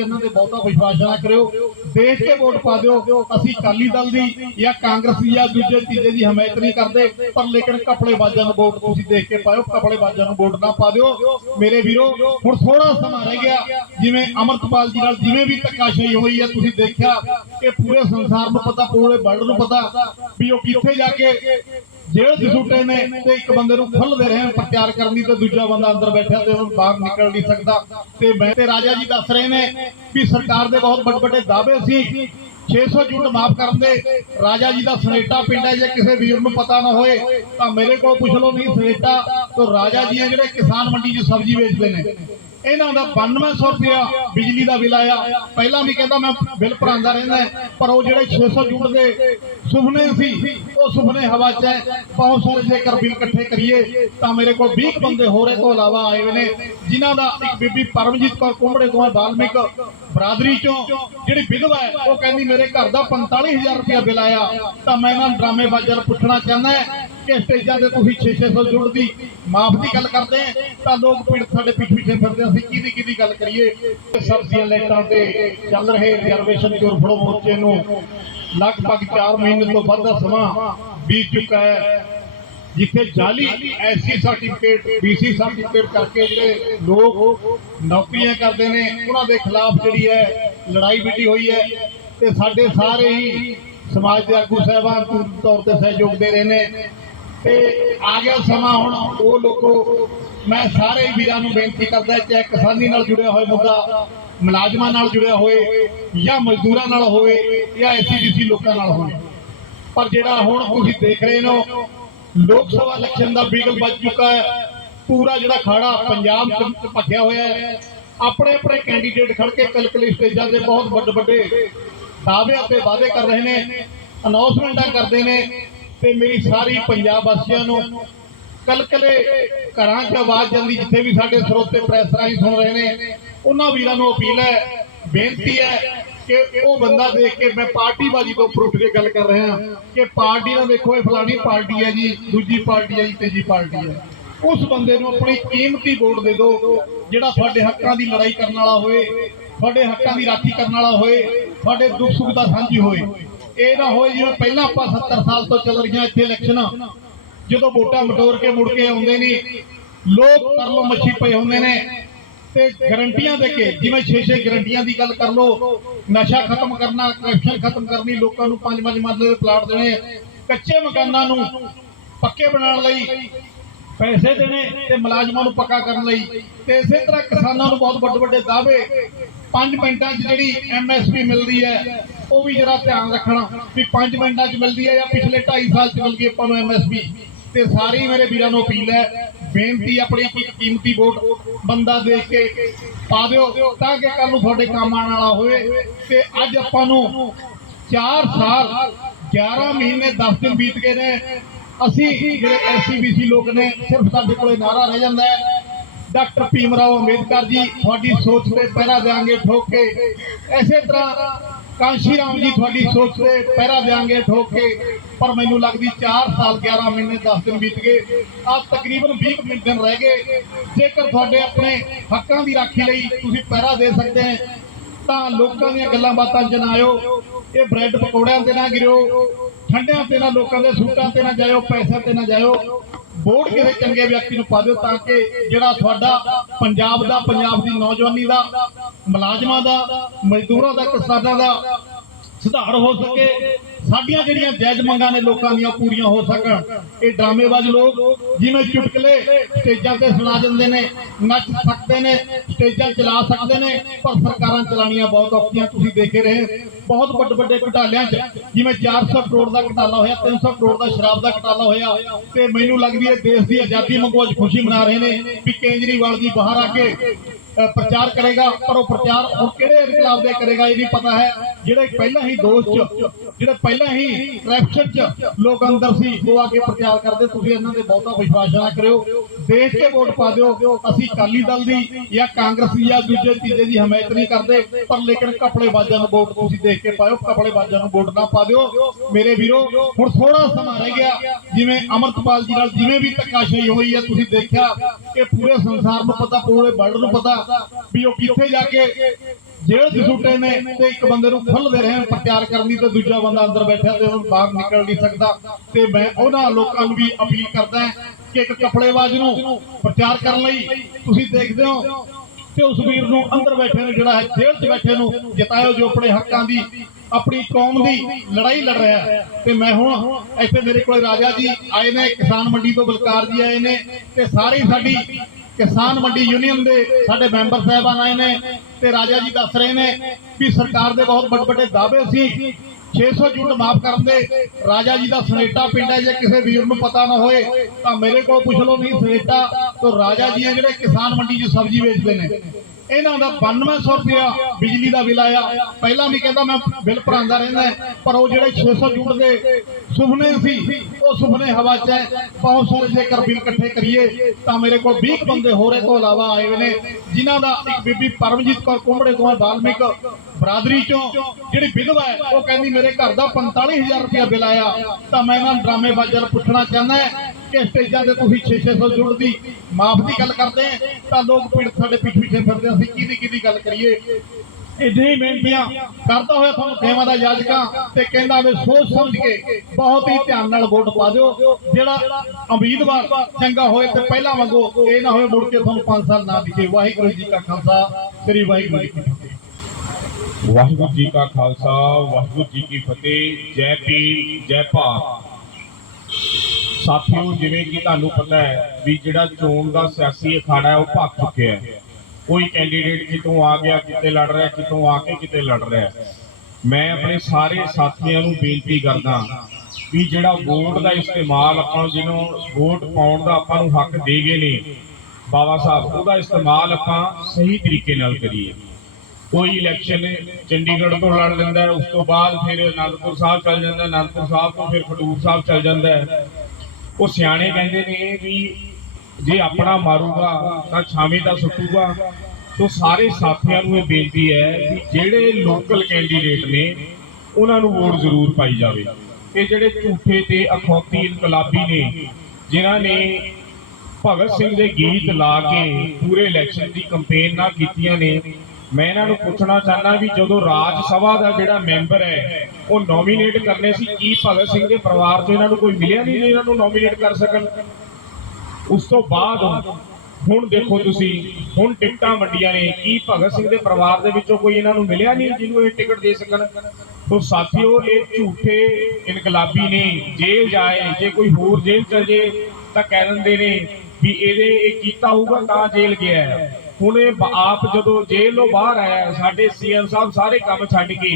ਇਹਨਾਂ ਤੇ ਬਹੁਤਾ ਵਿਸ਼ਵਾਸ ਨਾ ਕਰਿਓ। ਦੇਖ ਕੇ ਵੋਟ ਪਾ ਦਿਓ। ਅਸੀਂ ਅਕਾਲੀ ਦਲ ਦੀ ਜਾਂ ਕਾਂਗਰਸੀ ਜਾਂ ਦੂਜੇ ਤੀਜੇ ਦੀ ਹਮਾਇਤ ਨਹੀਂ ਕਰਦੇ। ਪਰ ਲੇਕਿਨ ਕਪੜੇ ਬਾਜਾਂ ਨੂੰ ਵੋਟ ਤੁਸੀਂ ਦੇਖ ਕੇ ਪਾਇਓ। ਕਪੜੇ ਬਾਜਾਂ ਨੂੰ ਵੋਟ ਨਾ ਪਾ ਦਿਓ। ਮੇਰੇ ਵੀਰੋ, ਹੁਣ ਥੋੜਾ ਸਮਾਂ ਰਹਿ ਗਿਆ। ਜਿਵੇਂ ਅਮਰਤਪਾਲ ਜੀ ਨਾਲ ਜਿਵੇਂ ਵੀ ਧੱਕਾਸ਼ਾਹੀ ਹੋਈ ਹੈ, ਤੁਸੀਂ ਦੇਖਿਆ ਕਿ ਪੂਰੇ ਸੰਸਾਰ ਨੂੰ ਪਤਾ, ਪੂਰੇ ਵਰਲਡ ਨੂੰ ਪਤਾ ਵੀ ਉਹ ਕਿੱਥੇ ਜਾ ਕੇ ਜੇਲ੍ਹ ਚ ਸੁੱਟੇ ਨੇ ਤੇ ਇੱਕ ਬੰਦੇ ਨੂੰ ਖੁੱਲਦੇ ਰਹੇ ਪ੍ਰਚਾਰ ਕਰਨੀ ਤੇ ਦੂਜਾ ਬੰਦਾ ਅੰਦਰ ਬੈਠਾ ਤੇ ਉਹਨੂੰ ਬਾਹਰ ਨਿਕਲ ਨਹੀਂ ਸਕਦਾ। ਤੇ ਮੈਂ ਤੇ ਰਾਜਾ ਜੀ ਦੱਸ ਰਹੇ ਨੇ ਵੀ ਸਰਕਾਰ ਦੇ ਬਹੁਤ ਵੱਡੇ ਵੱਡੇ ਦਾਅਵੇ ਸੀ। 600 ਯੂਨਿਟ ਮਾਫ ਕਰਨ ਦੇ। ਰਾਜਾ ਜੀ ਦਾ ਸਨੇਟਾ ਪਿੰਡ ਹੈ, ਜੇ ਕਿਸੇ ਵੀਰ ਨੂੰ ਪਤਾ ਨਾ ਹੋਏ, ਤਾਂ ਮੇਰੇ ਕੋਲ ਪੁੱਛ ਲਓ ਨਹੀਂ, ਸਨੇਟਾ ਤੋਂ ਰਾਜਾ ਜੀ ਆ ਜਿਹੜੇ ਕਿਸਾਨ ਮੰਡੀ 'ਚ ਸਬਜ਼ੀ ਵੇਚਦੇ ਨੇ। ਇਹਨਾਂ ਦਾ 9200 ਰੁਪਇਆ ਬਿਜਲੀ ਦਾ ਬਿੱਲ ਆਇਆ। ਪਹਿਲਾਂ ਵੀ ਕਹਿੰਦਾ ਮੈਂ ਬਿੱਲ ਭਰਾਂਦਾ ਰਹਿੰਦਾ ਪਰ ਉਹ ਜਿਹੜੇ 600 ਯੂਨਿਟ ਦੇ ਸੁਪਨੇ ਸੀ, ਉਹ ਸੁਪਨੇ ਹਵਾ 'ਚ ਹੈ। ਬਹੁਤ ਸਾਰੇ ਜੇਕਰ ਬਿੱਲ ਇਕੱਠੇ ਕਰੀਏ, ਤਾਂ ਮੇਰੇ ਕੋਲ 20 ਬੰਦੇ ਹੋਰੇ ਤੋਂ ਇਲਾਵਾ ਆਏ ਹੋਏ ਨੇ, ਜਿਨ੍ਹਾਂ ਦਾ ਇੱਕ ਬੀਬੀ ਪਰਮਜੀਤ ਕੌਰ ਕੁੰਬੜੇ ਤੋਂ ਹੈ, ਬਾਲਮਿਕ ਬਰਾਦਰੀ ਚੋਂ। ਜਿਹੜੀ ਵਿਧਵਾ ਹੈ, ਉਹ ਕਹਿੰਦੀ ਮੇਰੇ ਘਰ ਦਾ 45000 ਰੁਪਇਆ ਬਿੱਲ ਆਇਆ। ਤਾਂ ਮੈਂ ਇਹਨਾਂ ਡਰਾਮੇਬਾਜ਼ਾਂ ਨੂੰ ਪੁੱਛਣਾ ਚਾਹੁੰਦਾ ਕਿ ਸਟੇਜਾਂ ਤੇ ਤੁਸੀਂ? 6-600 ਯੂਨਿਟ ਦੀ ਮਾਫ ਦੀ ਗੱਲ ਕਰਦੇ ਤਾਂ ਲੋਕ ਪਿੰਡ ਸਾਡੇ ਪਿੱਛੇ ਪਿੱਛੇ ਫਿਰਦੇ ਅਸੀਂ ਕਿਹਦੀ ਕਿਹਦੀ ਗੱਲ ਕਰੀਏ? ਸਬਜ਼ੀਆਂ ਲੈਟਾਂ ਤੇ ਚੱਲ ਰਹੇ ਰਿਜ਼ਰਵੇਸ਼ਨ ਦੇ ਮੋਰਚੇ ਨੂੰ। ਲਗਭਗ 4 ਮਹੀਨੇ ਤੋਂ ਵੱਧ ਦਾ ਸਮਾਂ ਬੀਤ ਚੁੱਕਾ ਹੈ। ਜਿੱਥੇ ਜਾਲੀ ਐਸਸੀ ਸਰਟੀਫਿਕੇਟ ਬੀਸੀ ਸਰਟੀਫਿਕੇਟ ਕਰਕੇ ਜਿਹੜੇ ਲੋਕ ਨੌਕਰੀਆਂ ਕਰਦੇ ਨੇ, ਉਹਨਾਂ ਦੇ ਖਿਲਾਫ ਜਿਹੜੀ ਹੈ ਲੜਾਈ ਵਿੱਢੀ ਹੋਈ ਹੈ। ਤੇ ਸਾਡੇ ਸਾਰੇ ਹੀ ਸਮਾਜ ਦੇ ਆਗੂ ਸਾਹਿਬਾਨ ਪੂਰਨ ਤੌਰ ਤੇ ਸਹਿਯੋਗ ਦੇ ਰਹੇ ਨੇ। ਤੇ ਆ ਗਿਆ ਸਮਾਂ ਹੁਣ ਉਹ ਲੋਕੋ। ਮੈਂ ਸਾਰੇ ਵੀਰਾਂ ਨੂੰ ਬੇਨਤੀ ਕਰਦਾ ਚਾਹੇ ਕਿਸਾਨੀ ਨਾਲ ਜੁੜਿਆ ਹੋਇਆ ਮੁੱਦਾ, ਮੁਲਾਜ਼ਮਾਂ ਨਾਲ ਜੁੜਿਆ ਹੋਏ ਜਾਂ ਮਜ਼ਦੂਰਾਂ ਨਾਲ ਹੋਵੇ ਜਾਂ ਐਸਸੀਡੀਸੀ ਲੋਕਾਂ ਨਾਲ ਹੋਵੇ। ਪਰ ਜਿਹੜਾ ਹੁਣ ਤੁਸੀਂ ਦੇਖ ਰਹੇ ਹੋ, ਲੋਕ ਸਭਾ ਇਲੈਕਸ਼ਨ ਦਾ ਬਿਗਲ ਵੱਜ ਚੁੱਕਾ ਹੈ। ਪੂਰਾ ਜਿਹੜਾ ਖਾੜਾ ਪੰਜਾਬ ਚ ਭੱਜਿਆ ਹੋਇਆ ਹੈ। ਆਪਣੇ ਆਪਣੇ ਕੈਂਡੀਡੇਟ ਖੜ ਕੇ ਕਲਕਲੀ ਸਟੇਜਾਂ ਦੇ ਬਹੁਤ ਵੱਡੇ ਵੱਡੇ ਦਾਅਵਿਆਂ ਤੇ ਵਾਅਦੇ ਕਰ ਰਹੇ ਨੇ ਅਨਾਉਂਸਮੈਂਟਾਂ ਕਰਦੇ ਨੇ। ਤੇ ਮੇਰੀ ਸਾਰੀ ਪੰਜਾਬ ਵਾਸੀਆਂ ਨੂੰ ਕਲਕਲੇ ਘਰਾਂ 'ਚ ਆਵਾਜ਼ ਜਾਂਦੀ ਜਿੱਥੇ ਵੀ ਸਾਡੇ ਸਰੋਤੇ ਪ੍ਰੈਸ ਰਾਹੀਂ ਸੁਣ ਰਹੇ ਨੇ, ਉਹਨਾਂ ਵੀਰਾਂ ਨੂੰ ਅਪੀਲ ਹੈ, ਬੇਨਤੀ ਹੈ ਕਿ ਉਹ ਬੰਦਾ ਦੇਖ ਕੇ ਮੈਂ ਪਾਰਟੀਬਾਜ਼ੀ ਤੋਂ ਉੱਪਰ ਉੱਠ ਕੇ ਗੱਲ ਕਰ ਰਿਹਾ ਕਿ ਪਾਰਟੀ ਦਾ ਦੇਖੋ ਇਹ ਫਲਾਣੀ ਪਾਰਟੀ ਹੈ ਜੀ, ਦੂਜੀ ਪਾਰਟੀ ਹੈ ਜੀ, ਤੀਜੀ ਪਾਰਟੀ ਹੈ। ਉਸ ਬੰਦੇ ਨੂੰ ਆਪਣੀ ਕੀਮਤੀ ਵੋਟ ਦੇ ਦਿਓ, ਜਿਹੜਾ ਤੁਹਾਡੇ ਹੱਕਾਂ ਦੀ ਲੜਾਈ ਕਰਨ ਵਾਲਾ ਹੋਏ ਤੁਹਾਡੇ ਹੱਕਾਂ ਦੀ ਰਾਖੀ ਕਰਨ ਵਾਲਾ ਹੋਏ ਤੁਹਾਡੇ ਦੁੱਖ ਸੁੱਖ ਦਾ ਸਾਂਝੀ ਹੋਏ। ਇਹ ਨਾ ਹੋਏ ਜਿਵੇਂ ਪਹਿਲਾਂ ਆਪਾਂ 70 ਸਾਲ ਤੋਂ ਚੱਲ ਰਹੀਆਂ ਇੱਥੇ ਇਲੈਕਸ਼ਨਾਂ। ਜਦੋਂ ਵੋਟਾਂ ਮਟੋਰ ਕੇ ਮੁੜ ਕੇ ਆਉਂਦੇ ਨਹੀਂ, ਲੋਕ ਕਰਲੋ ਮੱਛੀ ਪਏ ਹੁੰਦੇ ਨੇ। ਤੇ ਗਰੰਟੀਆਂ ਦੇ ਕੇ, ਜਿਵੇਂ 6-6 ਗਰੰਟੀਆਂ ਦੀ ਗੱਲ ਕਰ ਲੋ ਨਸ਼ਾ ਖਤਮ ਕਰਨਾ ਕਰਪਸ਼ਨ ਖਤਮ ਕਰਨੀ, ਲੋਕਾਂ ਨੂੰ ਪੰਜ ਪੰਜ ਮਰਲੇ ਦੇ ਪਲਾਟ ਦੇਣੇ, ਕੱਚੇ ਮਕਾਨਾਂ ਨੂੰ ਪੱਕੇ ਬਣਾਉਣ ਲਈ, ਪੈਸੇ ਦੇਣੇ ਤੇ ਮੁਲਾਜ਼ਮਾਂ ਨੂੰ ਪੱਕਾ ਕਰਨ ਲਈ, ਤੇ ਇਸੇ ਤਰ੍ਹਾਂ ਕਿਸਾਨਾਂ ਨੂੰ ਬਹੁਤ ਵੱਡੇ ਵੱਡੇ ਦਾਅਵੇ। 5 ਮਿੰਟਾਂ 'ਚ ਜਿਹੜੀ ਐਮਐਸਪੀ ਮਿਲਦੀ ਹੈ ਉਹ ਵੀ ਜਰਾ ਧਿਆਨ ਰੱਖਣਾ ਵੀ 5 ਮਿੰਟਾਂ 'ਚ ਮਿਲਦੀ ਹੈ ਜਾਂ ਪਿਛਲੇ 2.5 ਸਾਲ 'ਚ ਮਿਲ ਗਈ ਆਪਾਂ ਨੂੰ ਐਮਐਸਪੀ ਤੇ ਸਾਰੀ ਮੇਰੇ ਵੀਰਾਂ ਨੂੰ ਅਪੀਲ ਹੈ, ਬੇਨਤੀ ਆਪਣੀ ਇੱਕ ਕੀਮਤੀ ਵੋਟ ਬੰਦਾ ਦੇ ਕੇ ਪਾ ਦਿਓ ਤਾਂ ਕਿ ਕੱਲ ਨੂੰ ਤੁਹਾਡੇ ਕੰਮ ਆਉਣ ਵਾਲਾ ਹੋਵੇ। ਤੇ ਅੱਜ ਆਪਾਂ ਨੂੰ 4 ਸਾਲ 11 ਮਹੀਨੇ 10 ਦਿਨ ਬੀਤ ਗਏ ਨੇ। ਅਸੀਂ ਜਿਹੜੇ ਐਸਸੀਬੀਸੀ ਲੋਕ ਨੇ, ਸਿਰਫ ਸਾਡੇ ਕੋਲੇ ਨਾਰਾ ਰਹਿ ਜਾਂਦਾ ਹੈ। ਡਾਕਟਰ ਭੀਮ ਰਾਓ ਅੰਬੇਦਕਰ ਜੀ, ਤੁਹਾਡੀ ਸੋਚ ਤੇ ਪਹਿਰਾ ਦੇਾਂਗੇ ਠੋਕ ਕੇ। ਐਸੇ ਤਰ੍ਹਾਂ ਕਾਂਸ਼ੀ ਰਾਮ ਜੀ, ਤੁਹਾਡੀ ਸੋਚ ਤੇ ਪਹਿਰਾ ਦੇਾਂਗੇ ਠੋਕ ਕੇ, ਪਰ ਮੈਨੂੰ ਲੱਗਦੀ 4 ਸਾਲ 11 ਮਹੀਨੇ 10 ਦਿਨ ਬੀਤ ਗਏ। ਆ ਤਕਰੀਬਨ 20 ਕੁ ਦਿਨ ਰਹਿ ਗਏ। ਜੇਕਰ ਤੁਹਾਡੇ ਆਪਣੇ ਹੱਕਾਂ ਦੀ ਰਾਖੀ ਲਈ ਤੁਸੀਂ ਪਹਿਰਾ ਦੇ ਸਕਦੇ ਤਾਂ ਲੋਕਾਂ ਦੀਆਂ ਗੱਲਾਂ ਬਾਤਾਂ ਚ ਨਾ ਆਇਓ। ਇਹ ਬ੍ਰੈਡ ਪਕੌੜਿਆਂ ਤੇ ਨਾ ਗਿਰਿਓ। ਠੰਡਿਆਂ ਤੇ ਨਾ, ਲੋਕਾਂ ਦੇ ਸੂਟਾਂ ਤੇ ਨਾ ਜਾਇਓ, ਪੈਸਿਆਂ ਤੇ ਨਾ ਜਾਇਓ। ਵੋਟ ਕਿਸੇ ਚੰਗੇ ਵਿਅਕਤੀ ਨੂੰ ਪਾ ਦਿਓ ਤਾਂ ਕਿ ਜਿਹੜਾ ਤੁਹਾਡਾ ਪੰਜਾਬ ਦਾ, ਪੰਜਾਬ ਦੀ ਨੌਜਵਾਨੀ ਦਾ, ਮੁਲਾਜ਼ਮਾਂ ਦਾ, ਮਜ਼ਦੂਰਾਂ ਦਾ, ਕਿਸਾਨਾਂ ਦਾ ਸੁਧਾਰ ਹੋ ਸਕੇ। ਸਾਡੀਆਂ ਜਿਹੜੀਆਂ ਜਾਇਜ਼ ਮੰਗਾਂ ਨੇ ਲੋਕਾਂ ਦੀਆਂ ਪੂਰੀਆਂ ਹੋ ਸਕਣ, ਇਹ ਡਰਾਮੇਬਾਜ਼ ਲੋਕ ਜਿਵੇਂ ਚੁਟਕਲੇ ਸਟੇਜਾਂ ਤੇ ਸੁਣਾ ਦਿੰਦੇ ਨੇ, ਨੱਚ ਸਕਦੇ ਨੇ, ਸਟੇਜਾਂ ਚਲਾ ਸਕਦੇ ਨੇ, ਪਰ ਸਰਕਾਰਾਂ ਚਲਾਉਣੀਆਂ ਬਹੁਤ ਔਖੀਆਂ, ਤੁਸੀਂ ਦੇਖੇ ਰਹੇ ਬਹੁਤ ਵੱਡੇ ਵੱਡੇ ਘੁਟਾਲਿਆਂ 'ਚ, ਜਿਵੇਂ 400 ਕਰੋੜ ਦਾ ਘੁਟਾਲਾ ਹੋਇਆ 300 ਕਰੋੜ ਦਾ ਸ਼ਰਾਬ ਦਾ ਘੁਟਾਲਾ ਹੋਇਆ, ਤੇ ਮੈਨੂੰ ਲੱਗਦੀ ਹੈ ਦੇਸ਼ ਦੀ ਆਜ਼ਾਦੀ ਮੰਗੋ ਅੱਜ ਖੁਸ਼ੀ ਮਨਾ ਰਹੇ ਨੇ, ਵੀ ਕੇਜਰੀਵਾਲ ਜੀ ਬਾਹਰ ਆ ਕੇ ਪ੍ਰਚਾਰ ਕਰੇਗਾ, ਪਰ ਉਹ ਪ੍ਰਚਾਰ ਹੁਣ ਕਿਹੜੇ ਇਨਕਲਾਬ ਦੇ ਕਰੇਗਾ ਇਹ ਨਹੀਂ ਪਤਾ ਹੈ। ਜਿਹੜੇ ਪਹਿਲਾਂ ਹੀ ਦੋਸ਼ ਚ, ਜਿਹੜੇ ਪਹਿਲਾਂ ਹੀ ਕਰਪਸ਼ਨ ਚ ਲੋਕ ਅੰਦਰ ਸੀ, ਉਹ ਆ ਕੇ ਪ੍ਰਚਾਰ ਕਰਦੇ। ਤੁਸੀਂ ਇਹਨਾਂ ਦੇ ਬਹੁਤਾ ਵਿਸ਼ਵਾਸ ਨਾ ਕਰਿਓ। ਦੇਖ ਕੇ ਵੋਟ ਪਾ ਦਿਓ। ਅਸੀਂ ਅਕਾਲੀ ਦਲ ਦੀ ਜਾਂ ਕਾਂਗਰਸੀ ਜਾਂ ਦੂਜੇ ਤੀਜੇ ਦੀ ਹਮਾਇਤ ਨਹੀਂ ਕਰਦੇ, ਪਰ ਲੇਕਿਨ ਕਪੜੇ ਬਾਜਾਂ ਨੂੰ ਵੋਟ ਤੁਸੀਂ ਦੇਖ ਕੇ ਪਾਇਓ ਕਪੜੇ ਬਾਜਾਂ ਨੂੰ ਵੋਟ ਨਾ ਪਾ ਦਿਓ। ਮੇਰੇ ਵੀਰੋ, ਹੁਣ ਥੋੜਾ ਸਮਾਂ ਰਹਿ ਗਿਆ, ਜਿਵੇਂ ਅਮਰਤਪਾਲ ਜੀ ਨਾਲ ਜਿਵੇਂ ਵੀ ਧੱਕਾਸ਼ਾਹੀ ਹੋਈ ਹੈ, ਤੁਸੀਂ ਦੇਖਿਆ ਕਿ ਪੂਰੇ ਸੰਸਾਰ ਨੂੰ ਪਤਾ, ਪੂਰੇ ਵਰਲਡ ਨੂੰ ਪਤਾ ਵੀ ਉਹ ਕਿੱਥੇ ਜਾ ਕੇ ਜੇਲ੍ਹ ਚ ਸੁੱਟੇ ਨੇ ਤੇ ਇੱਕ ਬੰਦੇ ਨੂੰ ਖੁੱਲ੍ਹ ਦੇ ਪ੍ਰਚਾਰ ਕਰਨ ਦੀ ਤੇ ਦੂਜਾ ਬੰਦਾ ਅੰਦਰ ਬੈਠਾ ਤੇ ਉਹਨੂੰ ਬਾਹਰ ਨਿਕਲ ਨਹੀਂ ਸਕਦਾ। ਤੇ ਮੈਂ ਉਹਨਾਂ ਲੋਕਾਂ ਨੂੰ ਵੀ ਅਪੀਲ ਕਰਦਾ ਕਿ ਇੱਕ ਕਪੜੇਬਾਜ਼ ਨੂੰ ਪ੍ਰਚਾਰ ਕਰਨ ਲਈ ਤੁਸੀਂ ਦੇਖਦੇ ਹੋ ਤੇ ਉਸ ਵੀਰ ਨੂੰ ਅੰਦਰ ਬੈਠੇ ਨੂੰ, ਜਿਹੜਾ ਹੈ ਜੇਲ੍ਹ 'ਚ ਬੈਠੇ ਨੂੰ ਜਿਤਾਇਓ ਜੋ ਆਪਣੇ ਹੱਕਾਂ ਦੀ, ਆਪਣੀ ਕੌਮ ਦੀ ਲੜਾਈ ਲੜ ਰਿਹਾ ਹੈ। ਤੇ ਮੈਂ ਹੁਣ ਇੱਥੇ ਮੇਰੇ ਕੋਲ ਰਾਜਾ ਜੀ ਆਏ ਨੇ, ਕਿਸਾਨ ਮੰਡੀ ਤੋਂ ਬਲਕਾਰ ਜੀ ਆਏ ਨੇ ਤੇ ਸਾਰੇ ਸਾਡੀ ਕਿਸਾਨ ਮੰਡੀ ਯੂਨੀਅਨ ਦੇ ਸਾਡੇ ਮੈਂਬਰ ਸਾਹਿਬਾਨ ਆਏ ਨੇ ਤੇ ਰਾਜਾ ਜੀ ਦੱਸ ਰਹੇ ਨੇ ਵੀ ਸਰਕਾਰ ਦੇ ਬਹੁਤ ਵੱਡੇ ਵੱਡੇ ਦਾਅਵੇ ਸੀ। 600 ਯੂਨਿਟ ਮਾਫ ਕਰਨ ਦੇ। ਰਾਜਾ ਜੀ ਦਾ ਸਨੇਟਾ ਪਿੰਡ ਹੈ, ਜੇ ਕਿਸੇ ਵੀਰ ਨੂੰ ਪਤਾ ਨਾ ਹੋਏ ਤਾਂ ਮੇਰੇ ਕੋਲ ਪੁੱਛ ਲਓ ਨਹੀਂ ਸਨੇਟਾ ਤੋਂ ਰਾਜਾ ਜੀ ਆ ਜਿਹੜੇ ਕਿਸਾਨ ਮੰਡੀ 'ਚ ਸਬਜ਼ੀ ਵੇਚਦੇ ਨੇ, ਇਹਨਾਂ ਦਾ 9200 ਰੁਪਇਆ ਬਿਜਲੀ ਦਾ ਬਿੱਲ ਆਇਆ। ਪਹਿਲਾਂ ਵੀ ਕਹਿੰਦਾ ਮੈਂ ਬਿੱਲ ਭਰਾਂਦਾ ਰਹਿੰਦਾ ਪਰ ਉਹ ਜਿਹੜੇ 600 ਯੂਨਿਟ ਦੇ ਸੁਪਨੇ ਸੀ, ਉਹ ਸੁਪਨੇ ਹਵਾ 'ਚ ਹੈ। ਬਹੁਤ ਸਾਰੇ ਜੇਕਰ ਬਿੱਲ ਇਕੱਠੇ ਕਰੀਏ, ਤਾਂ ਮੇਰੇ ਕੋਲ 20 ਕੁ ਬੰਦੇ ਹੋਰੇ ਤੋਂ ਇਲਾਵਾ ਆਏ ਹੋਏ ਨੇ, ਜਿਨ੍ਹਾਂ ਦਾ ਇੱਕ ਬੀਬੀ ਪਰਮਜੀਤ ਕੌਰ ਕੁੰਬੜੇ ਤੋਂ ਬਾਲਮਿਕ ਬਰਾਦਰੀ ਚੋਂ। ਜਿਹੜੀ ਵਿਧਵਾ ਹੈ, ਉਹ ਕਹਿੰਦੀ ਮੇਰੇ ਘਰ ਦਾ 45000 ਰੁਪਇਆ ਬਿੱਲ ਆਇਆ। ਤਾਂ ਮੈਂ ਇਹਨਾਂ ਡਰਾਮੇਬਾਜ਼ਾਂ ਨੂੰ ਪੁੱਛਣਾ ਚਾਹੁੰਦਾ ਕਿ ਸਟੇਜਾਂ ਤੇ ਤੁਸੀਂ 6-600 ਯੂਨਿਟ ਦੀ ਮਾਫ ਦੀ ਗੱਲ ਕਰਦੇ ਤਾਂ ਲੋਕ ਪਿੰਡ ਸਾਡੇ ਪਿੱਛੇ ਪਿੱਛੇ ਫਿਰਦੇ ਅਸੀਂ ਕਿਹਦੀ ਕਿਹਦੀ ਗੱਲ ਕਰੀਏ? ਇਦਾਂ ਹੀ ਬੇਨਤੀਆਂ। ਕਰਦਾ ਹੋਇਆ ਤੁਹਾਨੂੰ ਸੇਵਾ ਦਾ ਯਾਜਕਾਂ ਤੇ ਕਹਿੰਦਾ ਵੇ ਸੋਚ ਸਮਝ ਕੇ ਬਹੁਤ ਹੀ ਧਿਆਨ ਨਾਲ ਵੋਟ ਪਾ ਦਿਓ। ਜਿਹੜਾ ਉਮੀਦਵਾਰ ਚੰਗਾ ਹੋਏ ਤੇ ਪਹਿਲਾਂ ਵਾਂਗੂ ਇਹ ਨਾ ਹੋਵੇ ਮੁੜ ਕੇ ਤੁਹਾਨੂੰ 5 ਸਾਲ ਨਾ ਦਿਖੇ। ਵਾਹਿਗੁਰੂ ਜੀ ਕਾ ਖਾਲਸਾ ਸ੍ਰੀ ਵਾਹਿਗੁਰੂ ਜੀ ਕੀ ਫਤਿਹ। ਵਾਹਿਗੁਰੂ ਜੀ ਕਾ ਖਾਲਸਾ ਵਾਹਿਗੁਰੂ ਜੀ ਕੀ ਫਤਿਹ। ਜੈ ਭੀਮ ਜੈ ਭਾਰਤ। ਸਾਥੀਓ ਜਿਵੇਂ ਕਿ ਤੁਹਾਨੂੰ ਪਤਾ ਹੈ ਵੀ ਜਿਹੜਾ ਚੋਣ ਦਾ ਸਿਆਸੀ ਅਖਾੜਾ ਹੈ, ਉਹ ਭੱਜ ਚੁੱਕਿਆ ਹੈ। ਕੋਈ ਕੈਂਡੀਡੇਟ ਕਿਤੋਂ ਆ ਗਿਆ, ਕਿਤੇ ਲੜ ਰਿਹਾ, ਕਿਤੋਂ ਆ ਕੇ ਕਿਤੇ ਲੜ ਰਿਹਾ ਮੈਂ ਆਪਣੇ ਸਾਰੇ ਸਾਥੀਆਂ ਨੂੰ ਬੇਨਤੀ ਕਰਦਾ ਵੀ ਜਿਹੜਾ ਵੋਟ ਦਾ ਇਸਤੇਮਾਲ ਆਪਾਂ ਜਿਹਨੂੰ ਵੋਟ ਪਾਉਣ ਦਾ ਆਪਾਂ ਨੂੰ ਹੱਕ ਦੇ ਗਏ ਨੇ, ਬਾਬਾ ਸਾਹਿਬ, ਉਹਦਾ ਇਸਤੇਮਾਲ ਆਪਾਂ ਸਹੀ ਤਰੀਕੇ ਨਾਲ ਕਰੀਏ। ਕੋਈ ਇਲੈਕਸ਼ਨ ਚੰਡੀਗੜ੍ਹ ਤੋਂ ਲੜ ਲੈਂਦਾ ਉਸ ਤੋਂ ਬਾਅਦ ਫਿਰ ਅਨੰਦਪੁਰ ਸਾਹਿਬ ਚੱਲ ਜਾਂਦਾ ਅਨੰਦਪੁਰ ਸਾਹਿਬ ਤੋਂ ਫਿਰ ਖਡੂਰ ਸਾਹਿਬ ਚੱਲ ਜਾਂਦਾ ਉਹ ਸਿਆਣੇ ਕਹਿੰਦੇ ਨੇ ਵੀ ਜੇ ਆਪਣਾ ਮਾਰੂਗਾ ਤਾਂ ਛਾਵੇਂ ਦਾ ਸੁੱਟੂਗਾ। ਸੋ ਸਾਰੇ ਸਾਥੀਆਂ ਨੂੰ ਇਹ ਬੇਨਤੀ ਹੈ ਵੀ ਜਿਹੜੇ ਲੋਕਲ ਕੈਂਡੀਡੇਟ ਨੇ, ਉਹਨਾਂ ਨੂੰ ਵੋਟ ਜ਼ਰੂਰ ਪਾਈ ਜਾਵੇ। ਇਹ ਜਿਹੜੇ ਝੂਠੇ ਤੇ ਅਖੌਤੀ ਇਨਕਲਾਬੀ ਨੇ, ਜਿਨ੍ਹਾਂ ਨੇ ਭਗਤ ਸਿੰਘ ਦੇ ਗੀਤ ਲਾ ਕੇ ਪੂਰੇ ਇਲੈਕਸ਼ਨ ਦੀ ਕੈਂਪੇਨ ਨਾ ਕੀਤੀਆਂ ਨੇ ਮੈਂ ਇਹਨਾਂ ਨੂੰ ਪੁੱਛਣਾ ਚਾਹਨਾ ਵੀ ਜਦੋਂ ਰਾਜ ਸਭਾ ਦਾ ਜਿਹੜਾ ਮੈਂਬਰ ਹੈ, ਉਹ ਨੋਮੀਨੇਟ ਕਰਨੇ ਸੀ, ਕੀ ਭਗਤ ਸਿੰਘ ਦੇ ਪਰਿਵਾਰ ਤੋਂ ਇਹਨਾਂ ਨੂੰ ਕੋਈ ਮਿਲਿਆ ਨਹੀਂ ਇਹਨਾਂ ਨੂੰ ਨੋਮੀਨੇਟ ਕਰ ਸਕਣ? ਉਸ ਤੋਂ ਬਾਅਦ ਹੁਣ ਦੇਖੋ ਤੁਸੀਂ, ਹੁਣ ਟਿਕਟਾਂ ਵੰਡੀਆਂ ਨੇ, ਕੀ ਭਗਤ ਸਿੰਘ ਦੇ ਪਰਿਵਾਰ ਦੇ ਵਿੱਚੋਂ ਕੋਈ ਇਹਨਾਂ ਨੂੰ ਮਿਲਿਆ ਨਹੀਂ ਜਿਹਨੂੰ ਇਹ ਟਿਕਟ ਦੇ ਸਕਣ? ਸੋ ਸਾਥੀਓ, ਇਹ ਝੂਠੇ ਇਨਕਲਾਬੀ ਨੇ, ਜੇਲ੍ਹ ਜਾਏ, ਜੇ ਕੋਈ ਹੋਰ ਜੇਲ੍ਹ ਚਲ ਜੇ ਤਾਂ ਕਹਿ ਦਿੰਦੇ ਨੇ ਵੀ ਇਹਦੇ, ਇਹ ਕੀਤਾ ਹੋਊਗਾ ਤਾਂ ਜੇਲ੍ਹ ਗਿਆ ਹੈ। ਹੁਣ ਇਹ ਆਪ ਜਦੋਂ ਜੇਲ੍ਹੋਂ ਬਾਹਰ ਆਇਆ, ਸਾਡੇ ਸੀਐਮ ਸਾਹਿਬ ਸਾਰੇ ਕੰਮ ਛੱਡ ਕੇ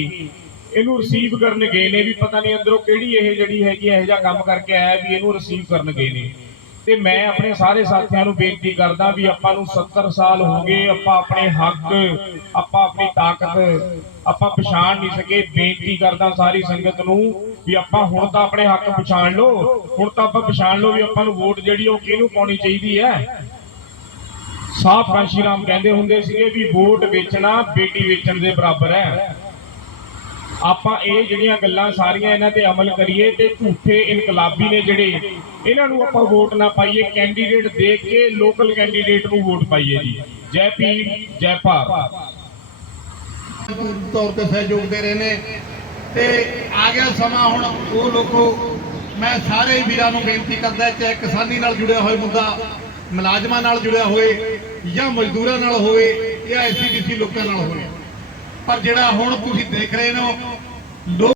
ਇਹਨੂੰ ਰਿਸੀਵ ਕਰਨ ਗਏ ਨੇ ਵੀ ਪਤਾ ਨਹੀਂ ਅੰਦਰੋਂ ਕਿਹੜੀ ਇਹ ਜਿਹੜੀ ਹੈਗੀ ਇਹੋ ਜਿਹਾ ਕੰਮ ਕਰਕੇ ਆਇਆ ਵੀ ਇਹਨੂੰ ਰਿਸੀਵ ਕਰਨ ਗਏ ਨੇ। ਤੇ ਮੈਂ ਆਪਣੇ ਸਾਰੇ ਸਾਥੀਆਂ ਨੂੰ ਬੇਨਤੀ ਕਰਦਾ ਵੀ ਆਪਾਂ ਨੂੰ 70 ਸਾਲ ਹੋ ਗਏ, ਆਪਾਂ ਆਪਣੇ ਹੱਕ, ਆਪਾਂ ਆਪਣੀ ਤਾਕਤ, ਆਪਾਂ ਪਛਾਣ ਨਹੀਂ ਸਕੇ। ਬੇਨਤੀ ਕਰਦਾ ਸਾਰੀ ਸੰਗਤ ਨੂੰ ਵੀ ਆਪਾਂ ਹੁਣ ਤਾਂ ਆਪਣੇ ਹੱਕ ਪਛਾਣ ਲਓ, ਹੁਣ ਤਾਂ ਆਪਾਂ ਪਛਾਣ ਲਓ ਵੀ ਆਪਾਂ ਨੂੰ ਵੋਟ ਜਿਹੜੀ ਉਹ ਕਿਹਨੂੰ ਪਾਉਣੀ ਚਾਹੀਦੀ ਹੈ। ਸਾਹ ਕਾਂਸ਼ੀ ਰਾਮ ਕਹਿੰਦੇ ਹੁੰਦੇ ਸੀਗੇ ਵੀ ਵੋਟ ਵੇਚਣਾ ਬੇਟੀ ਵੇਚਣ ਦੇ ਬਰਾਬਰ ਹੈ। ਆਪਾਂ ਇਹ ਜਿਹੜੀਆਂ ਗੱਲਾਂ ਸਾਰੀਆਂ ਇਹਨਾਂ ਤੇ ਅਮਲ ਕਰੀਏ ਤੇ ਝੂਠੇ ਇਨਕਲਾਬੀ ਨੇ ਜਿਹੜੇ, ਇਹਨਾਂ ਨੂੰ ਆਪਾਂ ਵੋਟ ਨਾ ਪਾਈਏ ਕੈਂਡੀਡੇਟ ਦੇਖ ਕੇ ਲੋਕਲ ਕੈਂਡੀਡੇਟ ਨੂੰ ਵੋਟ ਪਾਈਏ ਜੀ। ਜੈ ਭੀਮ, ਜੈ ਭਾਰਤ। ਤੌਰ ਤੇ ਸਹਿਯੋਗ ਦੇ ਰਹੇ ਨੇ। ਤੇ ਆ ਗਿਆ ਸਮਾਂ ਹੁਣ, ਉਹ ਲੋਕੋ, ਮੈਂ ਸਾਰੇ ਵੀਰਾਂ ਨੂੰ ਬੇਨਤੀ ਕਰਦਾ, ਚਾਹੇ ਕਿਸਾਨੀ ਨਾਲ ਜੁੜਿਆ ਹੋਏ ਮੁੱਦਾ ਮੁਲਾਜ਼ਮਾਂ ਨਾਲ ਜੁੜਿਆ ਹੋਏ ਜਾਂ ਮਜ਼ਦੂਰਾਂ ਨਾਲ ਹੋਵੇ ਜਾਂ ਐਸੀ ਐਸਸੀਬੀਸੀ ਲੋਕਾਂ ਨਾਲ ਹੋਵੇ। ਪਰ ਜਿਹੜਾ ਹੁਣ ਤੁਸੀਂ ਦੇਖ ਰਹੇ ਹੋ, ਲੋਕ